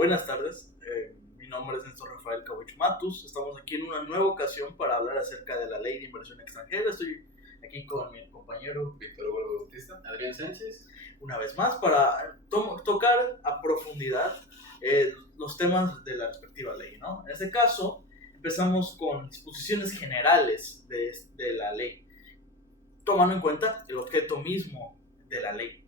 Buenas tardes, mi nombre es Néstor Rafael Cauch Matus. Estamos aquí en una nueva ocasión para hablar acerca de la ley de inversión extranjera. Estoy aquí con mi compañero Víctor Hugo Bautista, Adrián Sánchez. una vez más para tocar a profundidad los temas de la respectiva ley, ¿no? En este caso, empezamos con disposiciones generales de la ley, tomando en cuenta el objeto mismo de la ley,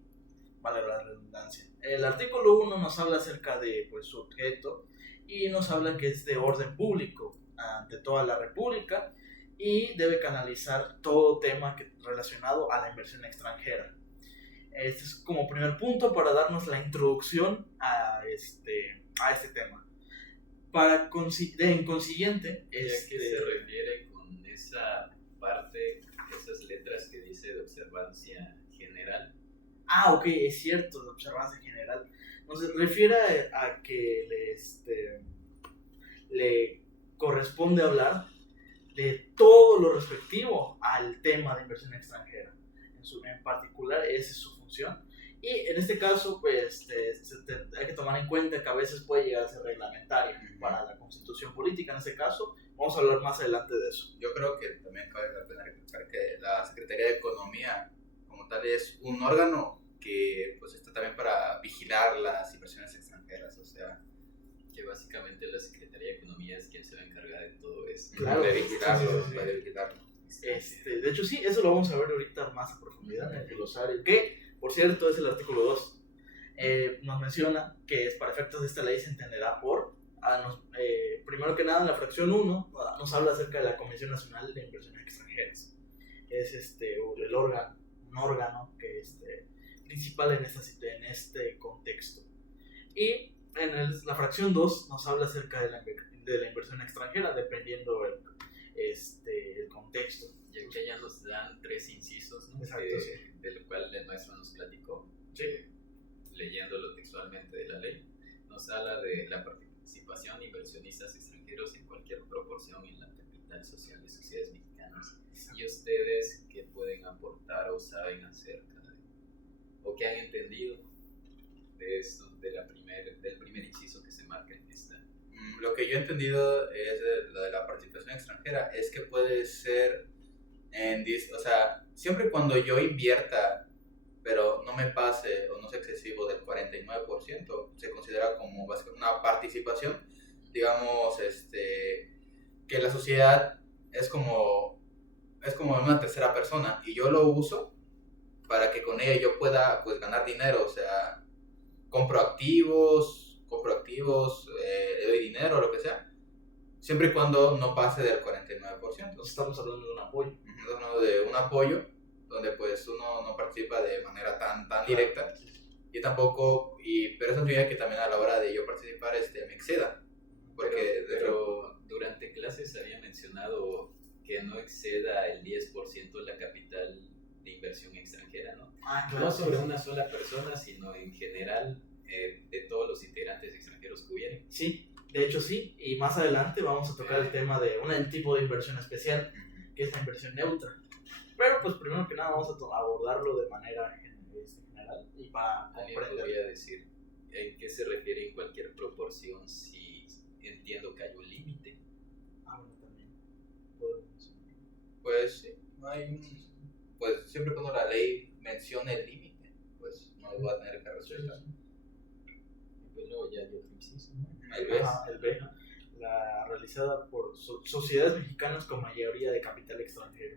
vale la redundancia. El artículo 1 nos habla acerca de su objeto y nos habla que es de orden público ante toda la república y debe canalizar todo tema relacionado a la inversión extranjera. Este es como primer punto para darnos la introducción a este tema. En consiguiente, ¿A qué se refiere con esa parte, esas letras que dice de observancia general? Ok, es cierto, de observancia general. Nos refiere a que le corresponde hablar de todo lo respectivo al tema de inversión extranjera. En particular, esa es su función. Y en este caso, hay que tomar en cuenta que a veces puede llegar a ser reglamentario para la constitución política. En este caso, vamos a hablar más adelante de eso. yo creo que también cabe la pena recalcar que la Secretaría de Economía como tal es un órgano que pues está también para vigilar las inversiones extranjeras, o sea, Que básicamente la Secretaría de Economía es quien se va a encargar de todo eso. Claro. de vigilarlo, Sí. de vigilarlo. De hecho, sí, eso lo vamos a ver ahorita más a profundidad en el glosario, que, por cierto, es el artículo 2. Nos menciona que para efectos de esta ley se entenderá por, primero que nada, en la fracción 1 nos habla acerca de la Comisión Nacional de Inversiones Extranjeras. Es un órgano que es principal en este contexto. Y la fracción 2 nos habla acerca de la inversión extranjera, dependiendo el contexto. Y aquí ya nos dan 3 incisos, ¿no? Exacto, sí. Del cual el maestro nos platicó, leyéndolo textualmente de la ley. Nos habla de la participación de inversionistas extranjeros en cualquier proporción en la capital social de sociedades mexicanas. Y ustedes, ¿qué pueden aportar o saben acerca de, o qué han entendido de esto, del primer inciso que se marca en esta? Lo que yo he entendido es lo de la participación extranjera, es que puede ser, o sea, siempre y cuando yo invierta, pero no me pase o no sea excesivo del 49%, se considera como básicamente una participación, digamos, que la sociedad es como una tercera persona y yo lo uso para que con ella yo pueda pues ganar dinero, o sea, compro activos, le doy dinero, lo que sea, siempre y cuando no pase del 49%. Entonces estamos hablando de un apoyo. Estamos hablando de un apoyo donde pues uno no participa de manera tan directa y tampoco, pero eso significa que también a la hora de yo participar me exceda, porque pero durante clases había mencionado que no exceda el 10% la capital de inversión extranjera, ¿no? Claro, No sobre una sola persona, sino en general de todos los integrantes extranjeros que hubieran. Sí, de hecho sí, y más adelante vamos a tocar el tema de un tipo de inversión especial, que es la inversión neutra. Pero pues primero que nada vamos a abordarlo de manera general y para Alguien comprender. podría decir en qué se refiere en cualquier proporción, si entiendo que hay un límite. Bueno, también podemos. pues sí, no hay pues siempre cuando la ley mencione el límite, pues no lo va a tener que respetar. Y pues luego ya dio otro inciso, ¿no? El BES. El B, la realizada por sociedades mexicanas con mayoría de capital extranjero.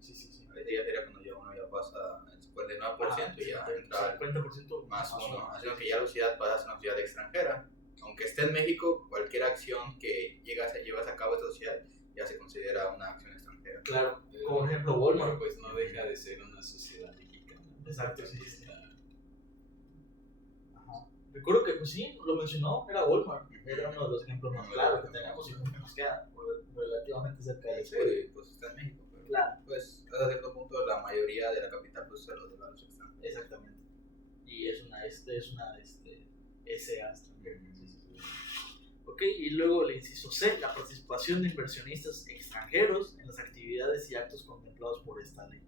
Sí. Ahí ya sería cuando ya uno ya pasa el 59% y ya entra al 50% más uno, así que ya la sociedad pasa a ser una sociedad extranjera. Aunque esté en México, cualquier acción que llevas a cabo esta sociedad ya se considera una acción extranjera. Claro, como por ejemplo Walmart. Pues no deja de ser una sociedad mexicana. Exacto, sí. Recuerdo que, pues sí, lo mencionó, era Walmart. Era uno de los ejemplos más claros que tenemos y nos queda relativamente cerca de eso. Sí, pues está en México, pero Claro. pues hasta cierto punto la mayoría de la capital pues se lo debe a los extranjeros. Exactamente. Y es una SA extranjera. Sí. Ok, y luego el inciso C, la participación de inversionistas extranjeros en las actividades y actos contemplados por esta ley.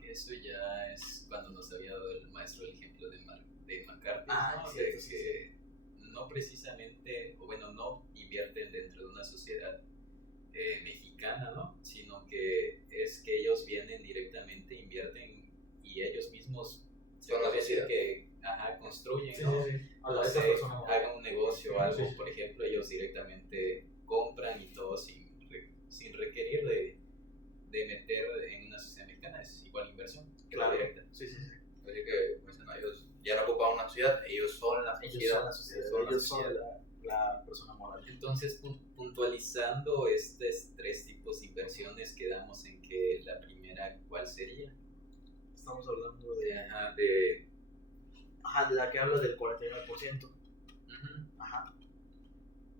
Que eso ya es cuando nos había dado el maestro el ejemplo de De que no precisamente, o bueno, no invierten dentro de una sociedad mexicana, ¿no? Sino que es que ellos vienen directamente, invierten y ellos mismos se puede decir que construyen, Sí, ¿no? sí, sí. No sé, hagan un negocio o algo, por ejemplo, ellos directamente compran y todo sin requerir de meter en una sociedad mexicana, es igual inversión, Claro. directa. Sí, sí, sí. Así que mencionó, ellos ya no ocupan una sociedad, ellos son la sociedad. Ellos son la persona moral. Entonces, puntualizando estos tres tipos de inversiones, quedamos en que la primera, ¿cuál sería? Estamos hablando de la que habla del 49%. Ajá.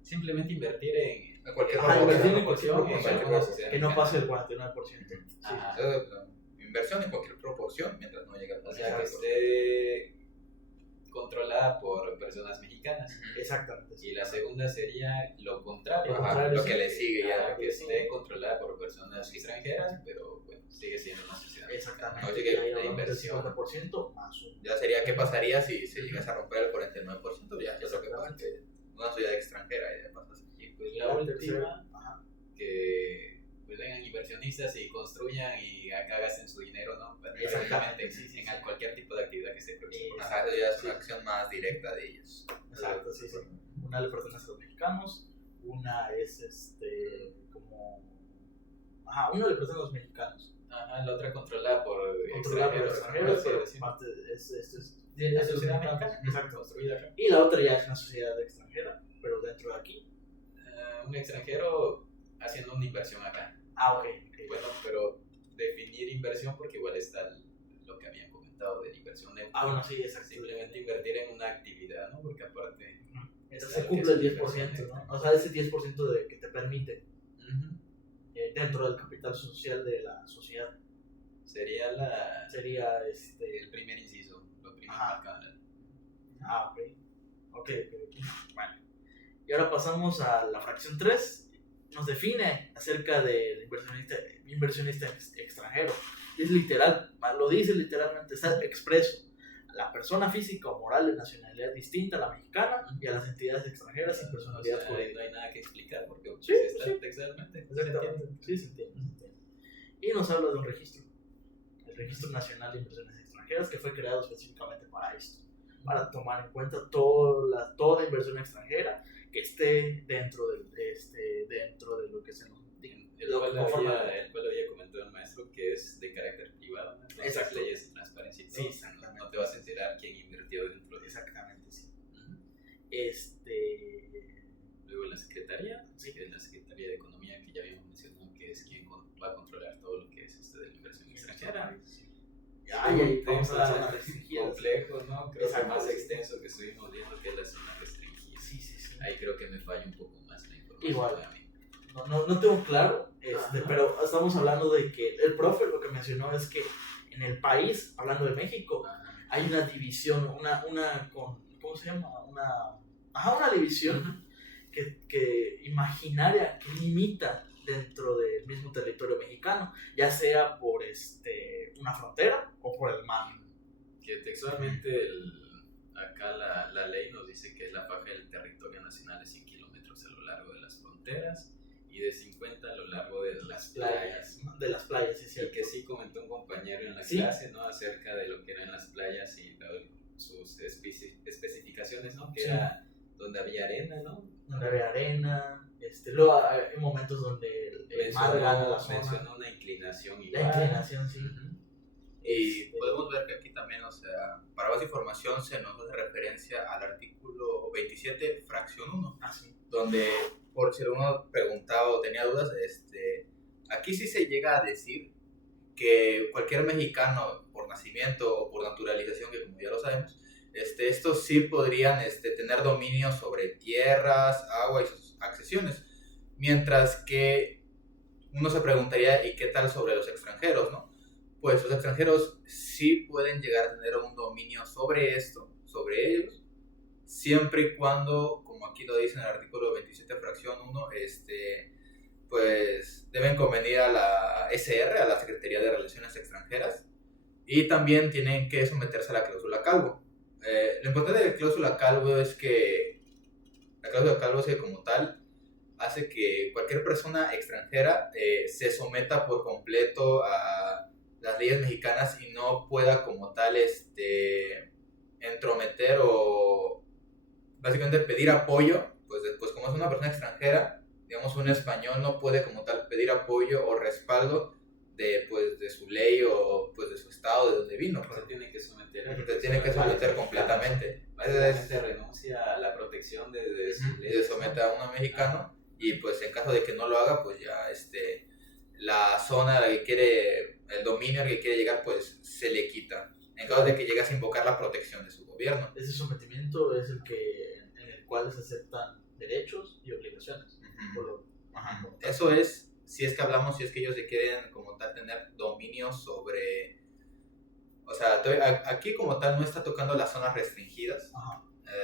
Simplemente invertir en Cualquier invertir en proporción, cualquier cualquier proporción, que no pase el 49%. Ajá. Inversión en cualquier proporción mientras no llegue al O sea, que esté controlada por personas mexicanas. Exactamente. Y la segunda sería lo contrario. Lo que le sigue ya. Que esté controlada por personas extranjeras, pero bueno, sigue siendo una sociedad. Exactamente. Así que Y ahí la hablamos del inversión 50% más uno. Ya sería qué pasaría si se llegase a romper el 49%, ya es lo que pasa, que una sociedad extranjera y de paso así. Y pues la última, que pues vengan inversionistas y construyan y acá gasten su dinero, ¿no? Exactamente, en cualquier tipo de actividad que se produzca. Eso ya es una acción más directa de ellos. Exacto, sí. Una le pertenece a los mexicanos, una es una le pertenece a los mexicanos. La otra controlada por extranjeros, pero parte de la sociedad mexicana. Exacto. Construida acá. Y la otra ya es una sociedad extranjera, pero dentro de aquí. Un extranjero haciendo una inversión acá. Ok. Bueno, pero definir inversión porque igual está lo que habían comentado de la inversión neutra. Bueno, sí, exacto. Simplemente invertir en una actividad, ¿no? Porque aparte... Se cumple el 10%, ¿no? O sea, ese 10% de que te permite dentro del capital social de la sociedad. Sería el primer inciso, lo primero marcado. Ok. Bueno. Y ahora pasamos a la fracción 3. Nos define acerca del inversionista extranjero. Es literal, lo dice literalmente, está expreso. La persona física o moral de nacionalidad distinta a la mexicana y a las entidades extranjeras sin personalidad jurídica. No hay nada que explicar porque está textualmente. Sí, se entiende. Y nos habla de un registro. El Registro Nacional de Inversiones Extranjeras, que fue creado específicamente para esto. Para tomar en cuenta toda inversión extranjera que esté dentro de lo que se nos diga. El cual había comentado el maestro que es de carácter privado, ¿no? Entonces, exacto. Leyes de transparencia y todo. Sí, exactamente. No te vas a enterar quién invirtió dentro de eso. Exactamente, sí. Luego la Secretaría, que es la Secretaría de Economía, que ya habíamos mencionado que es quien va a controlar todo lo que es de la inversión extranjera. Vamos a las zonas restringidas. Complejo, ¿no? Creo que más extenso que estuvimos viendo que es la zona restringida. Sí. Ahí creo que me falla un poco más la información. Igual. No tengo claro, pero estamos hablando de que el profe lo que mencionó es que en el país, hablando de México, hay una división, ¿cómo se llama? Una división que imaginaria, que limita dentro del mismo territorio mexicano, ya sea por una frontera o por el mar. Que textualmente acá la ley nos dice que la faja del territorio nacional de 100 kilómetros a lo largo de las fronteras y de 50 a lo largo de las playas. De las playas, sí, sí. El que sí comentó un compañero en la clase, ¿no? Acerca de lo que eran las playas y sus especificaciones, ¿no? Que era donde había arena, ¿no? Donde había arena, luego hay momentos donde el mar gana la zona. Mencionó una inclinación igual. La inclinación, sí. Y podemos ver que aquí también, o sea, para más información se nos hace referencia al artículo 27, fracción 1, donde, por si alguno preguntaba o tenía dudas, aquí sí se llega a decir que cualquier mexicano por nacimiento o por naturalización, que como ya lo sabemos, estos sí podrían tener dominio sobre tierras, agua y sus accesiones, mientras que uno se preguntaría, ¿y qué tal sobre los extranjeros, no? Pues los extranjeros sí pueden llegar a tener un dominio sobre sobre ellos, siempre y cuando, como aquí lo dice en el artículo 27, fracción 1, pues deben convenir a la SR, a la Secretaría de Relaciones Extranjeras, y también tienen que someterse a la cláusula Calvo. lo importante de la cláusula Calvo es que la cláusula Calvo como tal hace que cualquier persona extranjera se someta por completo a las leyes mexicanas y no pueda como tal entrometer o básicamente pedir apoyo, pues como es una persona extranjera, digamos un español no puede como tal pedir apoyo o respaldo de su ley o pues de su estado, de donde vino. Se tiene que someter. Se tiene que someter completamente. Básicamente renuncia a la protección de su ley. Se somete a uno mexicano y pues en caso de que no lo haga, pues ya la zona a la que quiere, el dominio al que quiere llegar, pues se le quita. En caso de que llegas a invocar la protección de su gobierno. Ese sometimiento es en el cual se aceptan derechos y obligaciones. Eso es, si es que ellos se quieren como tal tener dominio sobre... O sea, aquí como tal no está tocando las zonas restringidas.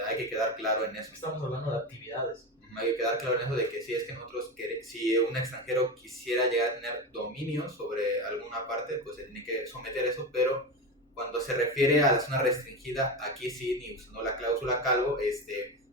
Hay que quedar claro en eso. Estamos hablando de actividades. Hay que quedar claro en eso de que si es que si un extranjero quisiera llegar a tener dominio sobre alguna parte, pues se tiene que someter a eso, pero cuando se refiere a la zona restringida, aquí sí, ni usando la cláusula Calvo,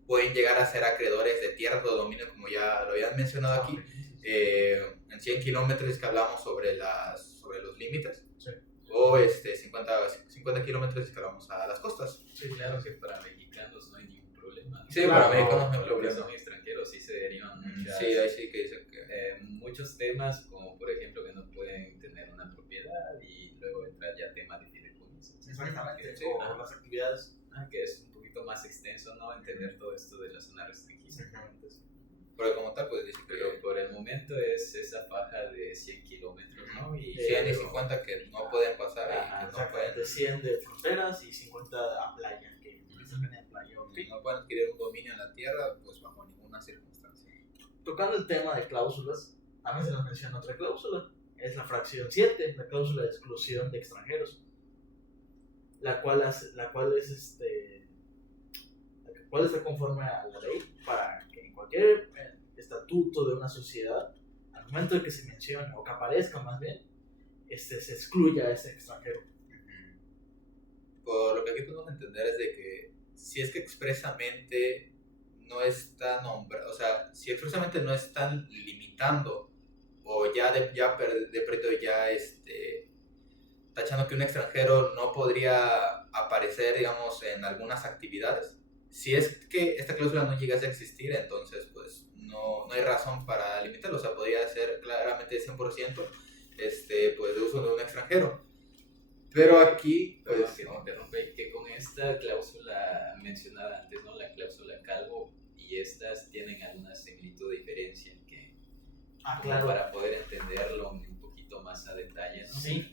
pueden llegar a ser acreedores de tierras o dominio, como ya lo habían mencionado aquí, en 100 kilómetros es que hablamos sobre los límites, sí. O 50 kilómetros es que hablamos a las costas. Sí, claro que para mexicanos no hay ningún problema. Sí, claro, para mexicanos no hay problema. Son extranjeros, sí se derivan muchas... Sí, ahí sí que dicen que... muchos temas, como por ejemplo que no pueden tener una propiedad y luego entra ya tema de fideicomiso. Exactamente, Sí, o las actividades. Que es un poquito más extenso, ¿no? Entender todo esto de la zona restringida. Pero como tal, pues dice que... Pero por el momento es esa faja de 100 kilómetros, ¿no? Y 100 y 50 que no pueden pasar y que no pueden... De 100 de fronteras y 50 a playa, que se ven en playa. No pueden adquirir un dominio en la tierra, pues bajo ninguna circunstancia. Tocando el tema de cláusulas, a mí se nos menciona otra cláusula, es la fracción 7, la cláusula de exclusión de extranjeros, la cual está conforme a la ley para que en cualquier estatuto de una sociedad, al momento de que se mencione o que aparezca más bien, se excluya a ese extranjero. Por lo que aquí podemos entender es de que si es que expresamente no está nombrado, o sea, si expresamente no están limitando o ya de preto ya tachando que un extranjero no podría aparecer, digamos, en algunas actividades. Si es que esta cláusula no llegase a existir, entonces pues no hay razón para limitarlo, o sea, podría ser claramente 100% pues de uso de un extranjero. Pero aquí, pues, que no interrumpe, que con esta cláusula mencionada antes, ¿no? La cláusula Calvo y estas tienen alguna similitud de diferencia que claro, para poder entenderlo un poquito más a detalle, ¿no? Sí,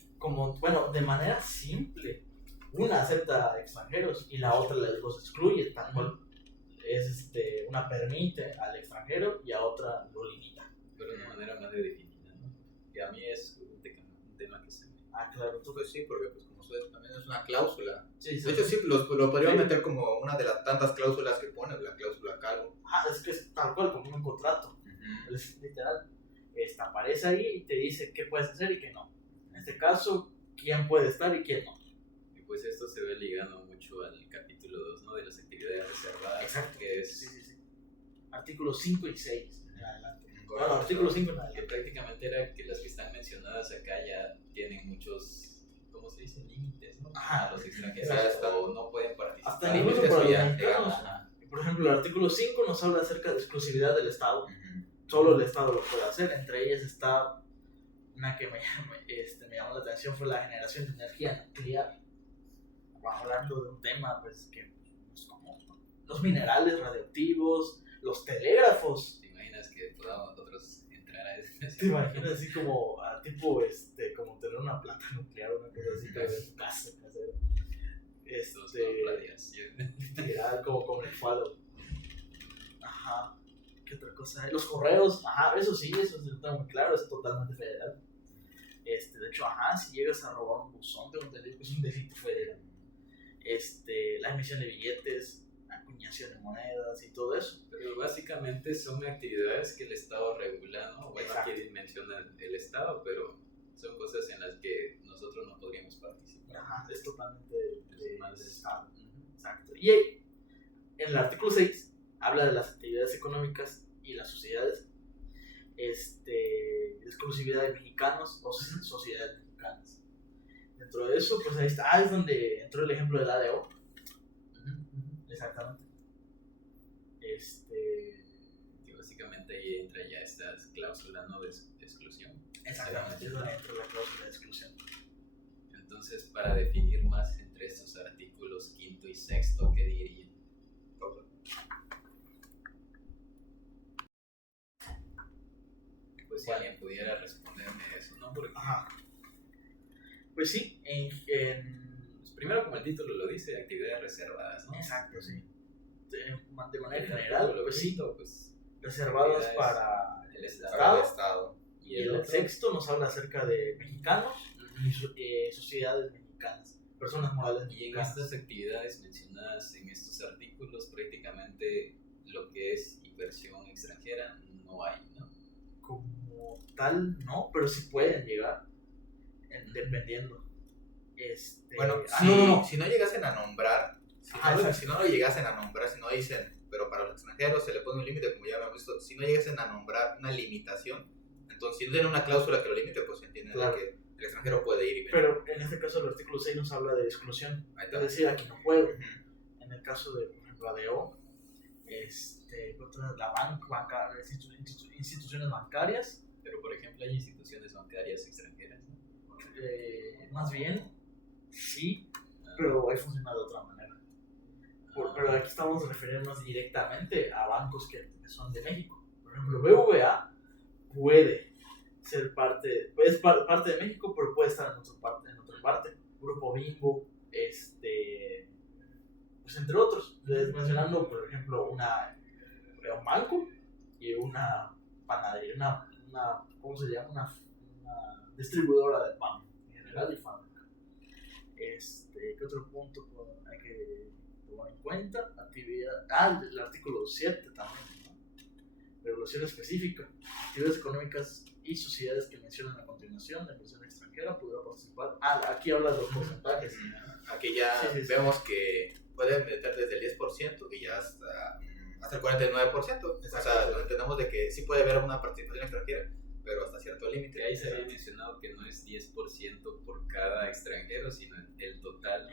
de manera simple. Una acepta extranjeros y la otra los excluye, tal cual. Una permite al extranjero y a otra lo limita. Pero de una manera más definida, ¿no? Y a mí es un tema que se me... Claro. Pues sí, porque pues como ustedes también es una cláusula. Sí, de hecho, sí, lo podríamos meter como una de las tantas cláusulas que pone la cláusula Calvo. Es que es tal cual, como un contrato. Es literal. Aparece ahí y te dice qué puedes hacer y qué no. En este caso, quién puede estar y quién no. Y pues esto se ve ligando mucho al capítulo 2, ¿no? De las actividades reservadas. Exacto. Que es... Sí. Artículos 5 y 6 en adelante. Bueno, artículo 5 en adelante. Que prácticamente era que las que están mencionadas acá ya tienen muchos, ¿cómo se dice? Límites, ¿no? A los extranjeros, o no pueden participar. Hasta el límite para los mexicanos. Por ejemplo, el artículo 5 nos habla acerca de exclusividad del Estado. Solo el Estado lo puede hacer. Entre ellas está una que me llamó la atención, fue la generación de energía nuclear. Vamos hablando de un tema pues que es como los minerales radioactivos, los telégrafos. ¿Te imaginas que podamos nosotros entrar a ese? ¿Te imaginas así como tipo como tener una planta nuclear o una cosa así que en tu casa? Radiación. Literal, como el falo. Ajá. ¿Qué otra cosa hay? Los correos. Ajá, eso sí está muy claro, es totalmente federal. De hecho, si llegas a robar un buzón, tengo entendido que es un delito federal. La emisión de billetes, la acuñación de monedas y todo eso. Pero básicamente son actividades que el Estado regula, ¿no? Bueno, aquí menciona el Estado, pero son cosas en las que nosotros no podríamos participar. Es totalmente más del Estado. Exacto. Y en el artículo 6 habla de las actividades económicas y las sociedades, exclusividad de mexicanos o sociedades mexicanas. Dentro de eso, pues ahí está, es donde entró el ejemplo del ADO. Exactamente. Que básicamente ahí entra ya esta cláusula, ¿no?, de exclusión. Exactamente, es donde entra la cláusula de exclusión. Entonces, para definir más entre estos artículos 5º y 6º, ¿qué dirían? Pues si alguien pudiera responderme eso, ¿no? Porque, pues sí, pues primero, como el título lo dice, actividades reservadas, ¿no? Exacto, sí. De manera general, pues sí, pues, reservadas para el Para el Estado. Estado. Y el sexto nos habla acerca de mexicanos y sociedades mexicanas, personas morales Y en mexicanas. estas actividades mencionadas en estos artículos, prácticamente lo que es inversión extranjera no hay, ¿no? Como tal, no, pero sí pueden llegar, dependiendo. Bueno, si no llegasen a nombrar, si no lo llegasen a nombrar, si no dicen, pero para los extranjeros se le pone un límite, como ya hemos visto, si no llegasen a nombrar una limitación, entonces si no tienen una cláusula que lo limite, pues entienden Claro. que el extranjero puede ir y venir. Pero en este caso el artículo 6 nos habla de exclusión, Ahí es está. decir, aquí no puedo. Ujú. En el caso de, por ejemplo, ADO, la banca, instituciones bancarias, Pero, por ejemplo, hay instituciones bancarias extranjeras, ¿no? más bien, sí, pero ahí funciona de otra manera. Pero aquí estamos refiriéndonos directamente a bancos que son de México. Por ejemplo, BBVA puede ser parte de México, pero puede estar en otra parte. Grupo Bimbo, pues entre otros, mencionando por ejemplo un banco y una panadería, una ¿cómo se llama? Una distribuidora de pan en general y fábrica. ¿Qué otro punto hay que tomar en cuenta? Actividad, el artículo 7 también, ¿no? Regulación específica, actividades económicas y sociedades que mencionan a continuación, la inversión extranjera podrá participar. Aquí habla de los porcentajes. Aquí ya vemos que pueden meter desde el 10% y ya hasta el 49%. O sea, entendemos de que sí puede haber una participación extranjera, pero hasta cierto límite. Ahí se había mencionado que no es 10% por cada extranjero, sino el total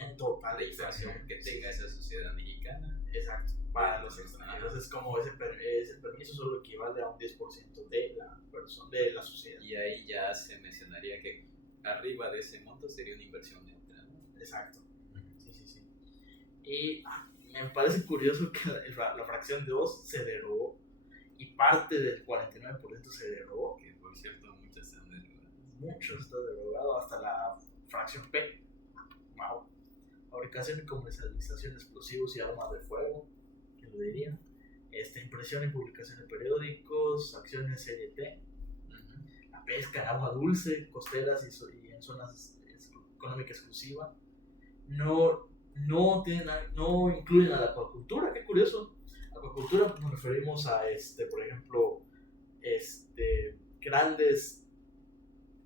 de inversión que tenga esa sociedad mexicana. Exacto. Para los extranjeros es como ese permiso solo equivale a un 10% de la sociedad. Y ahí ya se mencionaría que arriba de ese monto sería una inversión neutra, ¿no? Exacto. Sí. Y me parece curioso que la fracción 2 se derogó y parte del 49% se derogó. Que por cierto muchas están derogadas. Mucho está derogado, hasta la fracción P. Wow. Fabricación y comercialización de explosivos y armas de fuego, que lo diría. Impresión y publicación de periódicos, acciones CLT, la pesca en agua dulce, costeras y en zonas económica exclusiva. No incluyen a la acuacultura, qué curioso. Acuacultura nos referimos a por ejemplo, grandes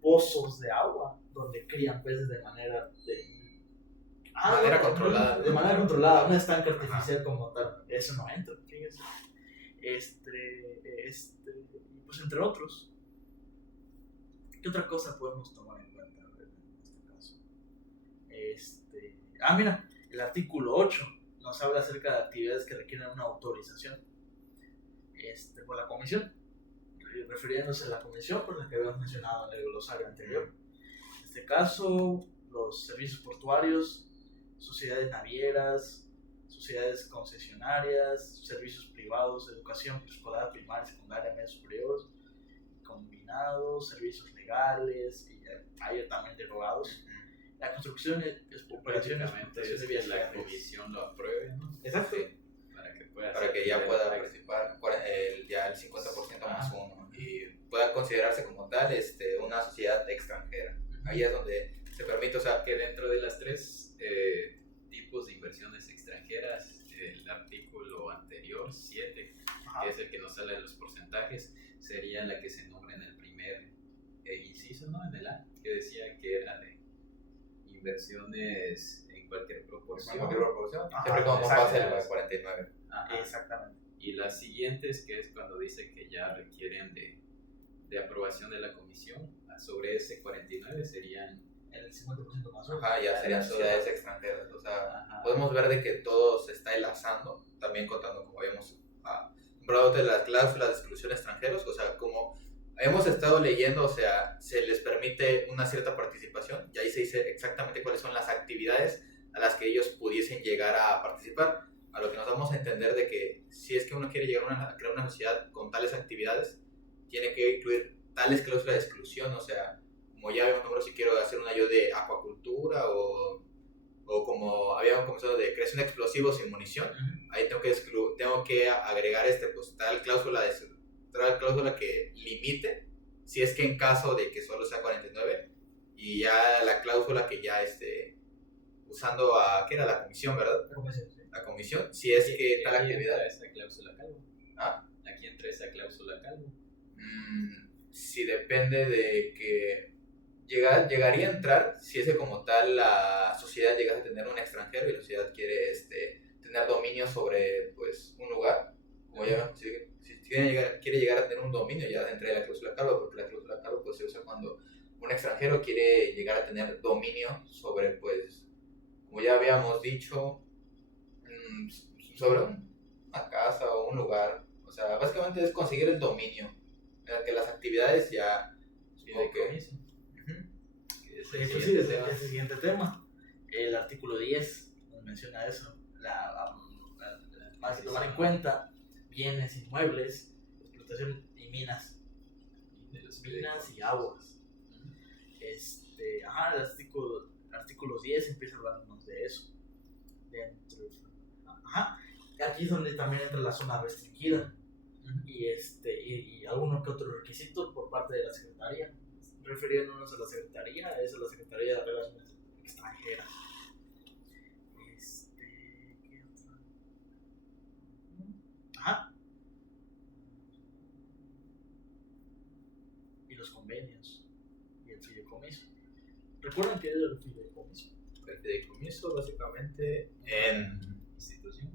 pozos de agua donde crían peces de manera controlada. De manera controlada, una estanque artificial como tal. Eso no entra, fíjense. Pues entre otros. ¿Qué otra cosa podemos tomar en cuenta en este caso? Mira, el artículo 8 nos habla acerca de actividades que requieren una autorización por la comisión, refiriéndose a la comisión por la que habíamos mencionado en el glosario anterior. En este caso, los servicios portuarios, sociedades navieras, sociedades concesionarias, servicios privados, educación escolar, primaria, secundaria, media superior, combinados, servicios legales, y hay también derogados. La construcción, operaciones, es que la comisión lo apruebe, ¿no? Exacto. Sí, para que ya pueda participar ya el 50% más uno y pueda considerarse como tal una sociedad extranjera. Ahí es donde se permite, o sea, que dentro de las tres tipos de inversiones extranjeras, el artículo anterior, 7, que es el que nos habla de los porcentajes, sería la que se nombra en el primer inciso, ¿no? En el A, que decía que era de inversiones en cualquier cualquier proporción. Cualquier proporción, Ajá, siempre como exacto. pase el 49. Ajá. Exactamente. Y las siguientes, que es cuando dice que ya requieren de aprobación de la comisión, sobre ese 49 serían... El 50% más. Ajá, ya serían sociedades extranjeras. O sea, Ajá. podemos ver de que todo se está enlazando, también contando como habíamos hablado de las cláusulas de exclusión de extranjeros, o sea, como hemos estado leyendo, o sea, se les permite una cierta participación y ahí se dice exactamente cuáles son las actividades a las que ellos pudiesen llegar a participar, a lo que nos damos a entender de que si es que uno quiere llegar a crear una sociedad con tales actividades, tiene que incluir tales cláusulas de exclusión, o sea, como ya habíamos nombrado, si quiero hacer una yo de acuacultura o como habíamos comenzado de creación de explosivos sin munición, ahí tengo que agregar pues, tal cláusula que limite, si es que en caso de que solo sea 49, y ya la cláusula que ya usando ¿qué era? La comisión, ¿verdad? La comisión, si es que tal actividad... Entra esa cláusula calvo. ¿Ah? Aquí entra esa cláusula calvo. Si depende de que llegaría a entrar si ese como tal la sociedad llega a tener un extranjero y la sociedad quiere tener dominio sobre pues un lugar, como ya si quiere llegar a tener un dominio, ya entra la cláusula calvo, porque la cláusula calvo pues se usa cuando un extranjero quiere llegar a tener dominio sobre pues como ya habíamos dicho sobre una casa o un lugar, o sea básicamente es conseguir el dominio, que las actividades ya supongo que De hecho, sí, es el siguiente tema. El artículo 10 nos menciona eso. Más que tomar en cuenta bienes inmuebles, explotación y minas. Minas y aguas. El artículo 10 empieza hablándonos de eso. Aquí es donde también entra la zona restringida. Y alguno que otro requisito por parte de la Secretaría. Refiriéndonos a la Secretaría, es la Secretaría de Relaciones Extranjeras. ¿Qué otra? Y los convenios y el fideicomiso. ¿Recuerdan qué es el fideicomiso? El fideicomiso básicamente en institución.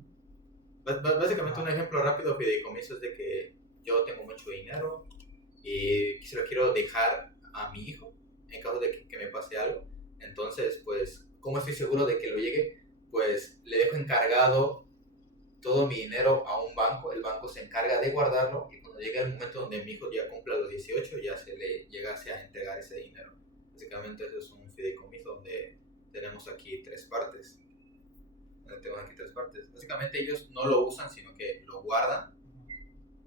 Básicamente un ejemplo rápido de fideicomiso es de que yo tengo mucho dinero y se lo quiero dejar a mi hijo en caso de que me pase algo. Entonces, pues, ¿cómo estoy seguro de que lo llegue? Pues le dejo encargado todo mi dinero a un banco, el banco se encarga de guardarlo y cuando llegue el momento donde mi hijo ya cumpla los 18 ya se le llegase a entregar ese dinero. Básicamente eso es un fideicomiso donde tenemos aquí tres partes. Básicamente ellos no lo usan, sino que lo guardan.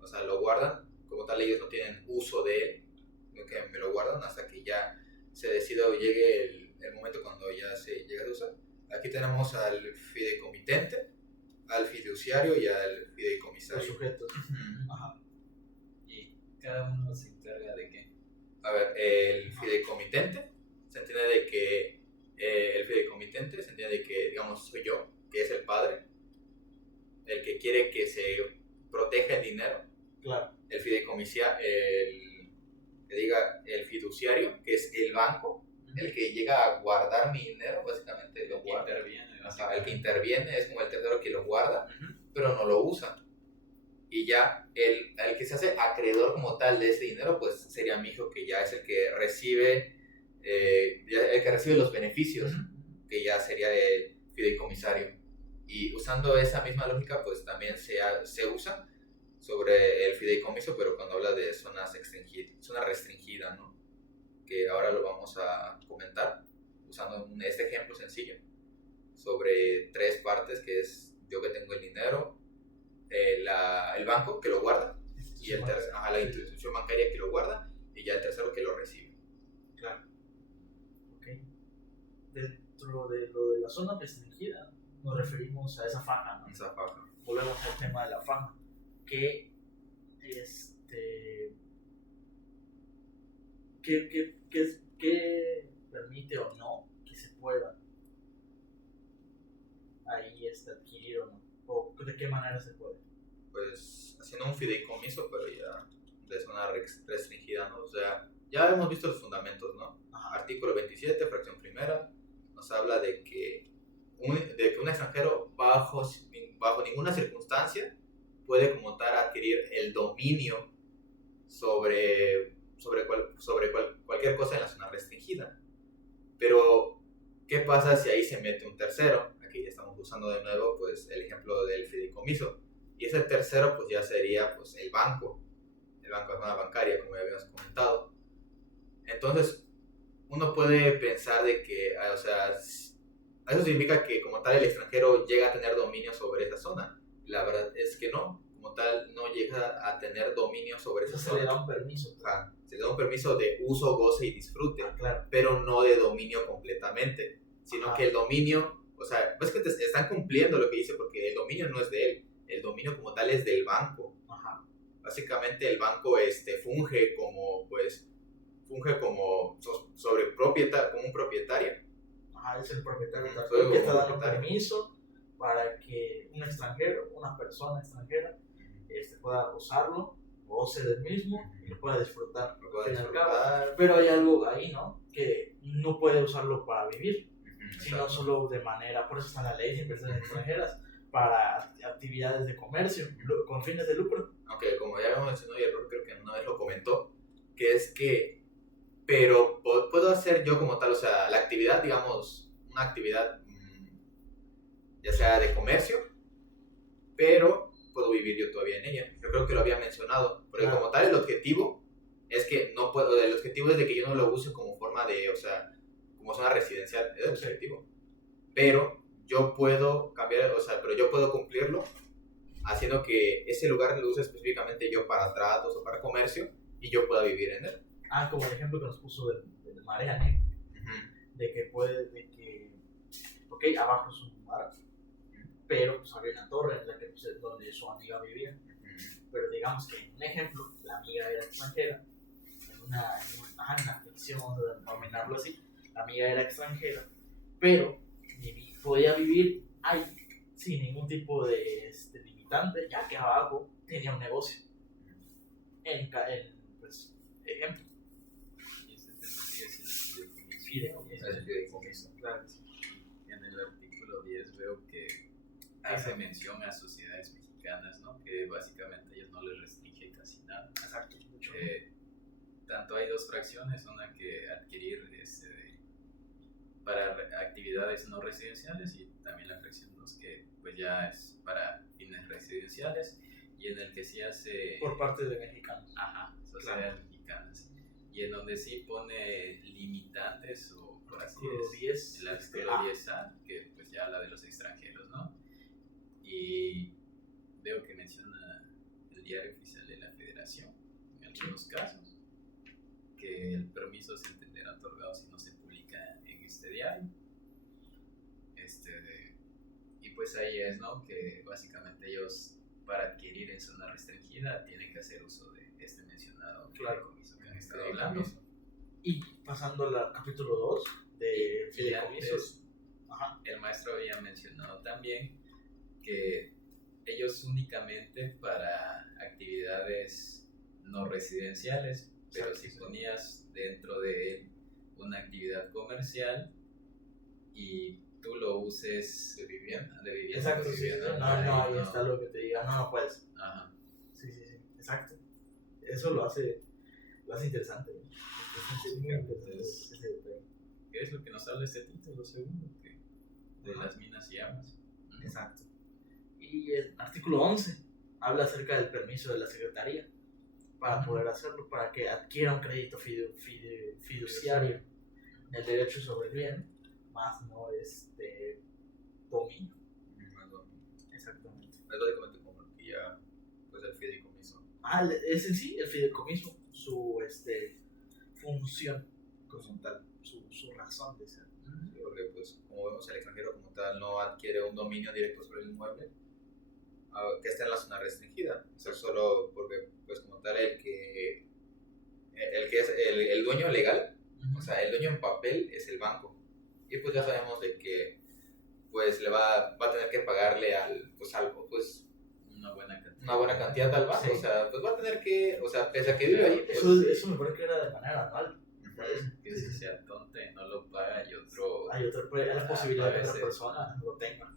O sea, lo guardan. Como tal, ellos no tienen uso de él, sino que me lo guardan hasta que ya se decida o llegue el momento cuando ya se llega a usar. Aquí tenemos al fideicomitente, al fiduciario y al fideicomisario. Los sujetos. Ajá. ¿Y cada uno se encarga de qué? A ver, el fideicomitente se entiende de que, digamos, soy yo, que es el padre, el que quiere que se proteja el dinero. Claro. El fideicomisario, el fiduciario, que es el banco, el que llega a guardar mi dinero, básicamente lo guarda. El que interviene es como el tercero que lo guarda, pero no lo usa. Y ya el que se hace acreedor como tal de ese dinero, pues sería mi hijo, que ya es el que recibe los beneficios, que ya sería el fideicomisario. Y usando esa misma lógica, pues también se usa sobre el fideicomiso, pero cuando habla de zona restringida, ¿no? Que ahora lo vamos a comentar usando este ejemplo sencillo sobre tres partes, que es yo que tengo el dinero, el banco que lo guarda, y la institución bancaria que lo guarda, y ya el tercero que lo recibe. Claro. Ok. Dentro de lo de la zona restringida, nos referimos a esa faja, ¿no? Esa faja. Volvemos al tema de la faja. ¿Qué permite o no que se pueda ahí adquirir o no? ¿O de qué manera se puede? Pues haciendo un fideicomiso, pero ya de zona restringida, ¿no? O sea, ya hemos visto los fundamentos, ¿no? Artículo 27, fracción primera, nos habla de que de que un extranjero bajo ninguna circunstancia puede como tal adquirir el dominio sobre cualquier cosa en la zona restringida. Pero, ¿qué pasa si ahí se mete un tercero? Aquí ya estamos usando de nuevo pues, el ejemplo del fideicomiso. Y ese tercero pues, ya sería pues, el banco de zona bancaria, como ya habíamos comentado. Entonces, uno puede pensar de que, o sea, eso significa que como tal el extranjero llega a tener dominio sobre esa zona. La verdad es que no, como tal no llega a tener dominio sobre esa zona. Se le da un permiso. Ajá, se le da un permiso de uso, goce y disfrute, Claro. pero no de dominio completamente, sino que el dominio, o sea, no es que están cumpliendo lo que dice, porque el dominio no es de él, el dominio como tal es del banco. Ajá. Básicamente el banco funge como como un propietario. Ajá, es el propietario que está dando permiso para que un extranjero, una persona extranjera, pueda usarlo, goce del mismo y pueda disfrutar. Pero hay algo ahí, ¿no? Que no puede usarlo para vivir, sino solo de manera, por eso está la ley de inversiones extranjeras, para actividades de comercio, con fines de lucro. Aunque como ya habíamos mencionado, y el profe creo que una vez lo comentó, que es que, pero puedo hacer yo como tal, o sea, la actividad, digamos, una actividad ya sea de comercio, pero puedo vivir yo todavía en ella. Yo creo que lo había mencionado, porque como tal el objetivo es que no puedo, el objetivo es de que yo no lo use como forma de, o sea, como zona residencial, es el objetivo. Pero yo puedo cambiar, o sea, pero yo puedo cumplirlo haciendo que ese lugar lo use específicamente yo para tratos o para comercio y yo pueda vivir en él. Como el ejemplo que nos puso de Marea Negra, de que ok, abajo es un mar, pero pues había una torre en la que, pues, donde su amiga vivía. Pero digamos que en un ejemplo, la amiga era extranjera, en una ficción, vamos a denominarlo así, la amiga era extranjera, pero podía vivir ahí sin ningún tipo de limitante, ya que abajo tenía un negocio. Pues, ejemplo. Y ese tema sigue siendo el fideicomiso. Claro. En el artículo 10 veo que hace mención a sociedades mexicanas, ¿no? Que básicamente ellos no les restringe casi nada. Exacto. Mucho. Tanto hay dos fracciones, una que adquirir para actividades no residenciales y también la fracción 2 que pues ya es para fines residenciales y en el que sí hace... Por parte de mexicanos. Ajá, sociedades mexicanas. Y en donde sí pone limitantes o por así decirlo, el artículo 10A, que pues ya habla de los extranjeros, ¿no? Y veo que menciona el diario oficial de la Federación, en algunos casos, que el permiso se entenderá otorgado si no se publica en este diario. Y pues ahí es, ¿no? Que básicamente ellos, para adquirir en zona restringida, tienen que hacer uso de este mencionado fideicomiso que han estado hablando. Y pasando al capítulo 2 de fideicomisos, el maestro había mencionado también que ellos únicamente para actividades no residenciales, pero si ponías dentro de él una actividad comercial y tú lo uses de vivienda. Exacto, sí. No, ahí está lo que te diga, no puedes. Ajá. Sí, exacto. Eso lo hace interesante. ¿Qué es lo que nos habla este título segundo? De las minas y aguas. Exacto. Y el artículo 11 habla acerca del permiso de la Secretaría para poder hacerlo, para que adquiera un crédito fiduciario, el derecho sobre el bien, más no dominio. Exactamente. Es básicamente como el que ya, pues el fideicomiso. Es en sí el fideicomiso, su función como tal, su razón de ser. Sí, porque pues como vemos el extranjero como tal no adquiere un dominio directo sobre el inmueble que está en la zona restringida, o sea, solo porque pues como tal el que es el dueño legal, o sea, el dueño en papel es el banco, y pues ya sabemos de que pues le va a tener que pagarle una buena cantidad al banco, sí. O sea, pues va a tener que, o sea, pese a que vive ahí, pues, eso me parece que era de manera anual. Que si se atonte no lo paga y otro hay la posibilidad de que otra veces. persona lo tenga,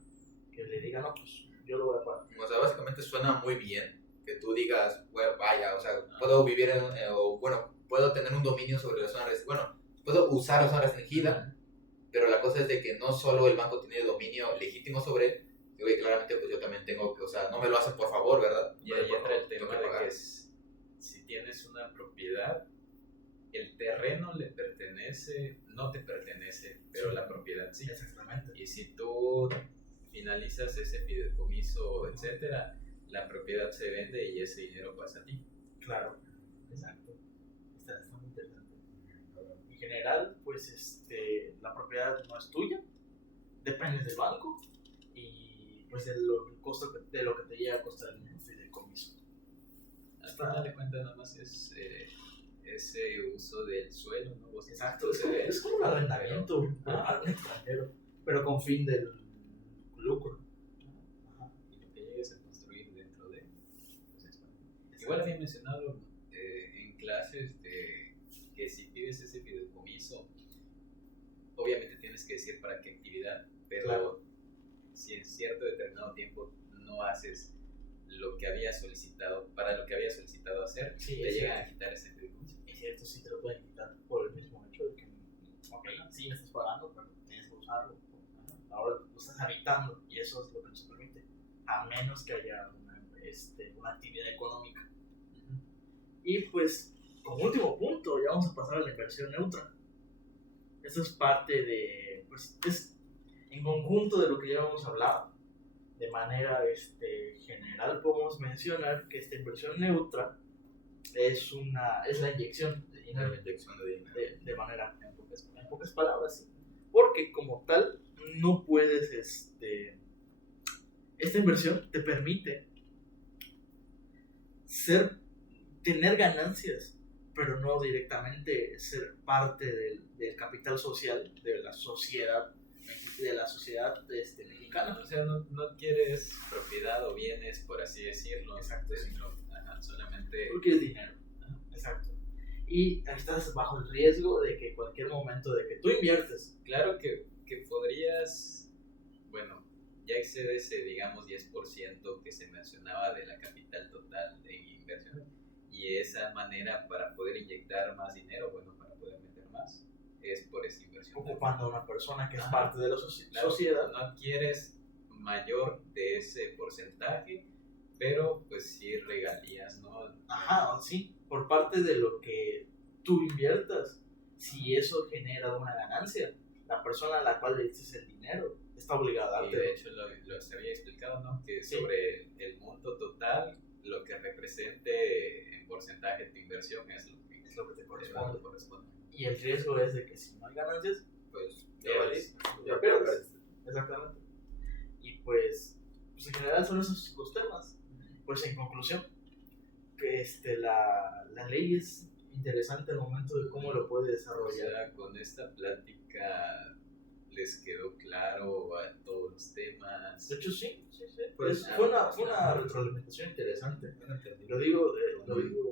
que le diga, no, pues yo lo voy a pagar. O sea, básicamente suena muy bien que tú digas, bueno, vaya, o sea, puedo vivir o bueno, puedo tener un dominio sobre la zona restringida, bueno, puedo usar la zona restringida, pero la cosa es de que no solo el banco tiene dominio legítimo sobre él, sino que claramente pues yo también tengo que, o sea, no me lo hace por favor, ¿verdad? Y ahí Por entra el favor, tengo tema que de pagar. que si tienes una propiedad, el terreno le pertenece, no te pertenece, pero Sí. la propiedad sí. Exactamente. Y si tú finalizas ese fideicomiso, etcétera, la propiedad se vende y ese dinero pasa a ti. Claro, exacto. Está muy interesante. En general, pues la propiedad no es tuya, depende del banco y pues el costo de lo que te llega a costar el fideicomiso. Al final de cuentas, nada más es ese uso del suelo, ¿no? Vos Exacto, es como un arrendamiento para un extranjero, pero con fin del lucro. Ajá. Y lo que llegues a construir dentro de, pues es para ti. Igual había mencionado en clases de que si pides ese fideicomiso, obviamente tienes que decir para qué actividad, pero Claro. si en cierto determinado tiempo no haces lo que había solicitado, para lo que había solicitado hacer, Sí, te es llegan cierto. a quitar ese fideicomiso. Es cierto, sí te lo pueden quitar por el mismo hecho de que, ok, sí me estás pagando, pero tienes que usarlo. Ahora lo estás habitando y eso es lo que nos permite, a menos que haya una actividad económica. Y pues, como último punto, ya vamos a pasar a la inversión neutra. Eso es parte de, pues, es en conjunto de lo que ya hemos hablado. De manera general podemos mencionar que esta inversión neutra es la inyección de dinero La inyección de dinero. de manera, en pocas palabras, sí. Porque como tal, no puedes, esta inversión te permite tener ganancias, pero no directamente ser parte del capital social de la sociedad mexicana. O sea, no quieres propiedad o bienes, por así decirlo. Exacto, sí. Solamente. Porque es dinero. Exacto. Y estás bajo el riesgo de que cualquier momento de que tú inviertes. Claro que podrías, bueno, ya excede ese, digamos, 10% que se mencionaba de la capital total en inversión. Y esa manera para poder inyectar más dinero, bueno, para poder meter más, es por esa inversión. Ocupando a una persona que es Ajá. parte de la Claro, sociedad. no quieres mayor de ese porcentaje, pero pues sí regalías, ¿no? Ajá, sí, por parte de lo que tú inviertas. Si eso genera una ganancia, la persona a la cual le dices el dinero está obligada a Y darte. de hecho lo se había explicado, ¿no? Que Sí. sobre el monto total, lo que represente en porcentaje tu inversión es lo que te corresponde. Y el riesgo es de que si no hay ganancias, Pues Ya valís. ya pierdes. Exactamente. Y pues en general son esos los temas. Pues en conclusión, que la ley es interesante al momento de cómo lo puede O desarrollar. sea, con esta plática les quedó claro a todos los temas. De hecho, sí. Pues, Fue una retroalimentación interesante. Lo digo.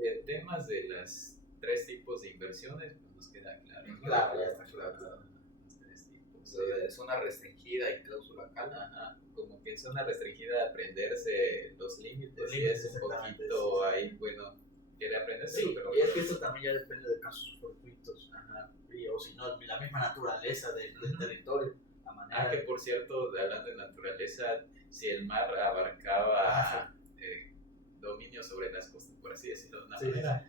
En temas de las 3 tipos de inversiones, pues nos queda claro. Claro, ya está claro. Los 3 tipos. Zona restringida y cláusula calma. Ajá, como que en zona restringida aprenderse los límites, Los y límites, es un exactamente, poquito sí. ahí, bueno, quiere aprenderse, Sí, pero y es que eso también ya depende de casos fortuitos. ajá. O si no, la misma naturaleza del territorio. La manera Que por cierto, hablando de naturaleza, si el mar abarcaba dominio sobre las costas, por así decirlo de una Sí. manera,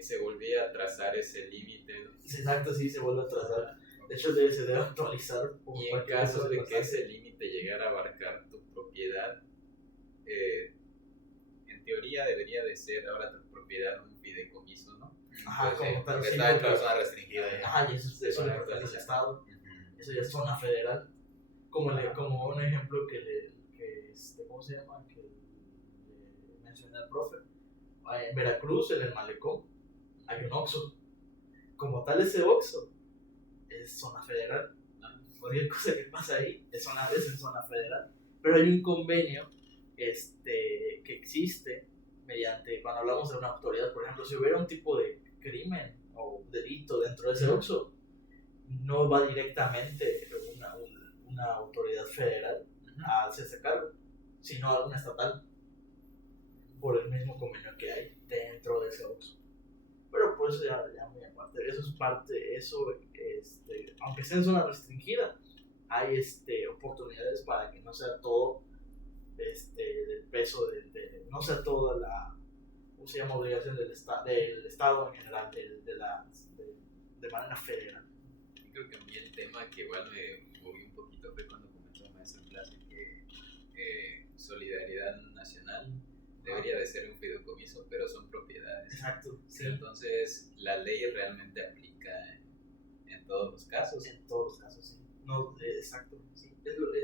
se volvía a trazar ese límite, ¿no? Exacto, sí, se vuelve a trazar. De hecho, se debe actualizar. Y en caso de que ese límite llegara a abarcar tu propiedad, en teoría debería de ser ahora tu propiedad un fideicomiso, ¿no? Ajá, Pues, como tal, porque sí, está dentro de la porque- zona restringida. Ajá, y eso le pertenece al Estado. Eso ya es zona federal. Como un ejemplo ¿cómo se llama? Que le mencioné al profe. En Veracruz, en el malecón, hay un Oxxo. Como tal, ese Oxxo es zona federal. Cualquier cosa que pasa ahí es en zona federal. Pero hay un convenio que existe mediante, cuando hablamos de una autoridad, por ejemplo, si hubiera un tipo de crimen o delito dentro de ese Oxxo, no va directamente una autoridad federal a hacerse cargo, sino a una estatal, por el mismo convenio que hay dentro de ese uso. Pero pues ya muy aparte, eso es parte, aunque sea en zona restringida, hay oportunidades para que no sea todo del peso no sea toda la, ¿cómo se llama?, obligación del Estado en general, de manera federal. Yo creo que a mí el tema que igual me movió un poquito fue cuando comentó el maestro en clase que solidaridad nacional debería de ser un fideicomiso, pero son propiedades. Exacto. Sí. Entonces, la ley realmente aplica en todos los casos. En todos los casos, sí. No, exacto. Sí.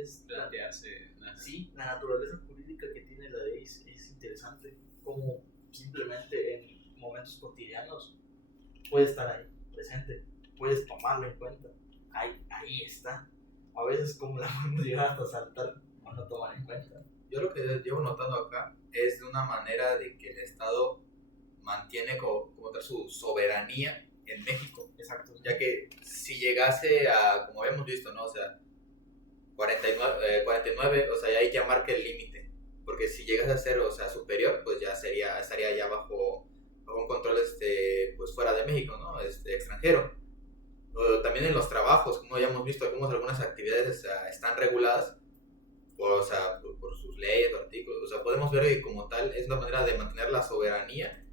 Es plantearse. Sí, la naturaleza jurídica que tiene la ley es interesante. Como simplemente en momentos cotidianos puede estar ahí, presente. Puedes tomarlo en cuenta. Ahí está. A veces, como la podemos llegar hasta saltar o no tomar en cuenta. Yo lo que llevo notando acá es de una manera de que el Estado mantiene como tal su soberanía en México. Exacto. Ya que si llegase a, como habíamos visto, ¿no? O sea, 49, o sea, ya ahí ya marca el límite. Porque si llegas a ser, o sea, superior, pues ya estaría ya bajo un control pues fuera de México, ¿no? Extranjero. También en los trabajos, como ya hemos visto, algunas actividades están reguladas por sus leyes o artículos. O sea, podemos ver que como tal es una manera de mantener la soberanía,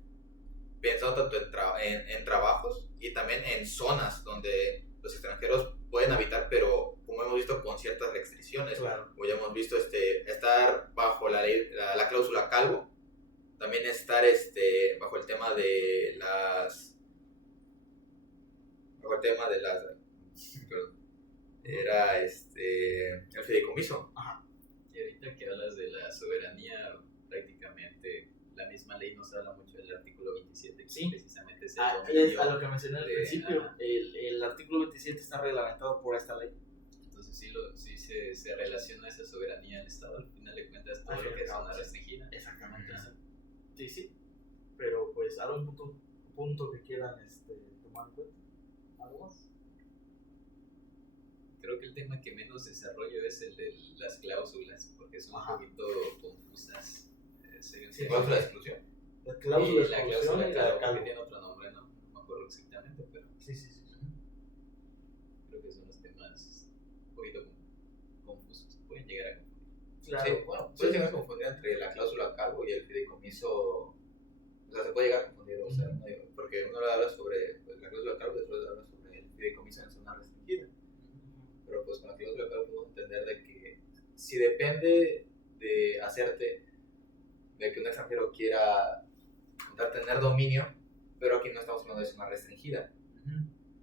pensando tanto en trabajos y también en zonas donde los extranjeros pueden habitar, pero como hemos visto con ciertas restricciones. Claro. Como ya hemos visto, estar bajo la ley, la cláusula Calvo, también estar bajo el tema de las perdón, era el fideicomiso. Ajá. Y ahorita que hablas de la soberanía, prácticamente la misma ley nos habla mucho del artículo 27, que sí, precisamente es es a lo que mencioné al principio. El artículo 27 está reglamentado por esta ley. Entonces sí se relaciona esa soberanía al Estado, al final de cuentas todo lo que es zona restringida. Exactamente. Sí, pero pues algún punto que quieran tomar en cuenta. ¿Algo más? Creo que el tema que menos desarrollo es el de las cláusulas, porque son un poquito confusas. ¿Cláusula de exclusión? La cláusula de la exclusión cláusula y la que Calvo. tiene otro nombre, ¿no? No me acuerdo exactamente, pero Sí. creo que son los temas un poquito confusos. Pueden llegar a confundir. Claro. Sí, bueno, puede llegar a confundir entre la cláusula Calvo y el fideicomiso. O sea, se puede llegar a confundir, o sea, porque uno habla sobre la cláusula Calvo y después habla sobre el fideicomiso en zona restringida. Pero pues con la cláusula Calvo podemos entender de que si depende de que un extranjero quiera tener dominio, pero aquí no estamos hablando de zona restringida.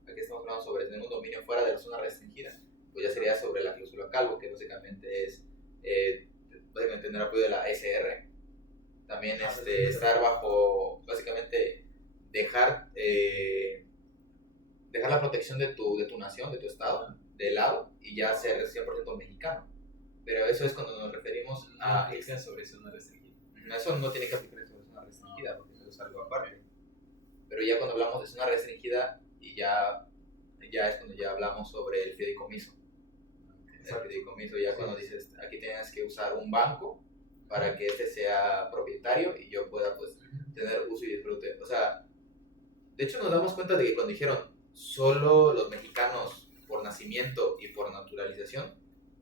Aquí estamos hablando sobre tener un dominio fuera de la zona restringida. Pues ya sería sobre la cláusula Calvo, que básicamente es tener apoyo de la SR. También estar bajo, básicamente dejar la protección de tu nación, de tu estado, de lado, y ya ser 100% mexicano. Pero eso es cuando nos referimos a... aplica sobre zona restringida. Eso no tiene que aplicar sobre zona restringida, porque eso es algo aparte. Pero ya cuando hablamos de zona restringida, y ya es cuando ya hablamos sobre el fideicomiso. El fideicomiso, ya cuando dices, aquí tienes que usar un banco para que sea propietario y yo pueda pues tener uso y disfrute. O sea, de hecho nos damos cuenta de que cuando dijeron solo los mexicanos por nacimiento y por naturalización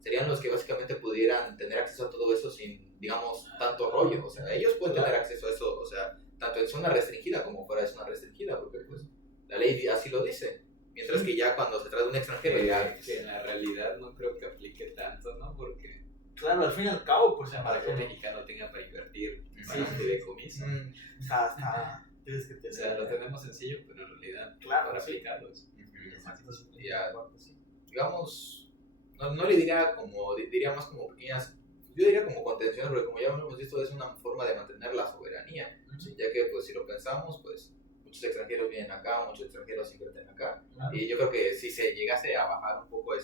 serían los que básicamente pudieran tener acceso a todo eso sin, digamos, tanto rollo. O sea, ellos pueden tener acceso a eso, o sea, tanto en zona restringida como fuera de zona restringida, porque pues la ley así lo dice. Mientras que ya cuando se trata de un extranjero que en la realidad no creo que aplique tanto, ¿no? Porque claro, al fin y al cabo, pues para que un mexicano tenga para invertir para un fideicomiso. Tienes que O sea, lo tenemos sencillo, pero en realidad claro, para sí. aplicarlo es ya, digamos, no le diría diría más como pequeñas, yo diría como contenciones, porque como ya hemos visto es una forma de mantener la soberanía, ya que pues si lo pensamos, pues muchos extranjeros vienen acá, muchos extranjeros invierten acá, y yo creo que si se llegase a bajar un poco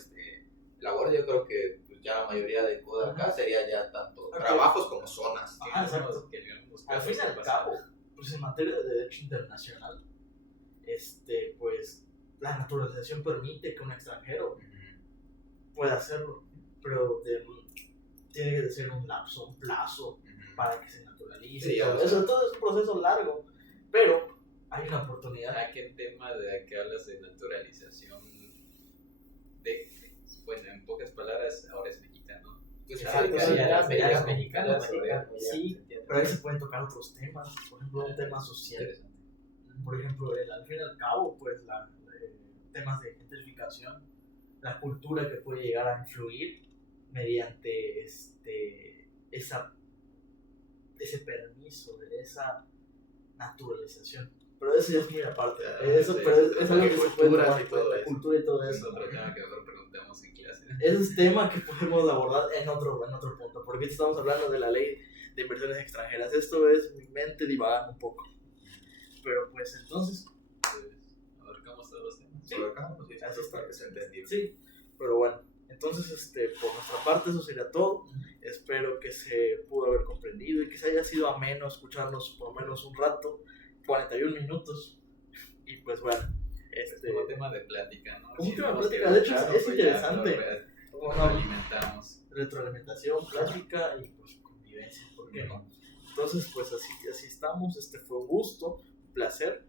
labor, yo creo que pues, ya la mayoría de todo acá sería ya tanto trabajos como zonas. Exacto. Al fin y al cabo, pues en materia de derecho internacional, pues la naturalización permite que un extranjero pueda hacerlo, pero tiene que ser un plazo para que se naturalice. Sí, todo es un proceso largo, pero hay una oportunidad. Aquí el tema de que hablas de naturalización, bueno, en pocas palabras, ahora es mexicano. Pues Exacto, ya sí, es mexicano. Sí, pero ahí se pueden tocar otros temas, por ejemplo, un tema social. Por ejemplo, al fin y al cabo, pues, temas de gentrificación, la cultura que puede llegar a influir mediante ese permiso, esa naturalización. Pero eso ya es muy aparte. Eso es algo que se puede tomar en cuenta, cultura y todo Es eso. otro tema que mejor preguntamos en clase. Ese es tema que podemos abordar en otro punto, porque estamos hablando de la ley de inversiones extranjeras. Esto es mi mente divagando un poco. Pero pues entonces... Pues, abarcamos todos los temas. Sí, así está, que se entendió. Sí, pero bueno, entonces por nuestra parte eso sería todo. Espero que se pudo haber comprendido y que se haya sido ameno escucharnos por lo menos un rato, 41 minutos. Y pues bueno, como tema de plática, ¿no? Como Si tema de no nos plática, quedó de hecho claro, es pues interesante. ya lo alimentamos. Retroalimentación, plática y pues convivencia, ¿por qué no? Entonces pues así estamos, fue un gusto, un placer,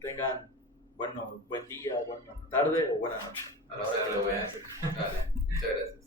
tengan buen día, buena tarde o buena noche. A la hora que lo vean. Vale, muchas gracias.